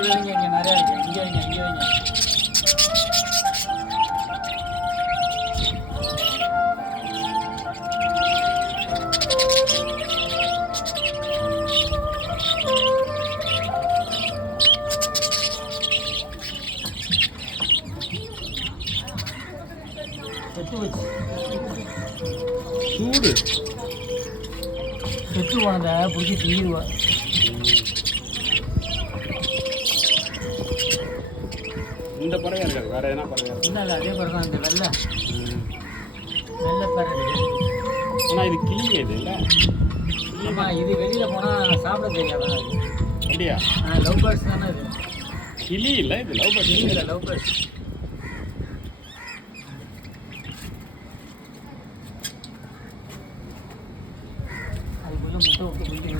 இதில் வைங்க, இங்கே நிறையா இருக்குது. இங்கே வைங்க, இங்கே வைங்க. செத்து வச்சு சூடு செத்து போனதை பிடிச்சி தீருவா. இந்த பறவை இருக்காது, வேற எதனா பறவை இருக்கு? இல்லை இல்லை, அதே பறவை தான். இந்த வெள்ளை வெள்ளை பறவை இருக்குது. ஆனால் இது கிளிங்க இது இல்லை? ஆமாம், இது வெளியில் போனால் சாப்பிட தெரியாதான் அது. அப்படியா? லவ் பேர்ட்ஸ் தானே இது. கிளி இல்லை, இது லவ் பேர்ட்ஸ். இல்லை, லவ் பேர்ட்ஸ். அதுக்குள்ளே முட்டை விட்டு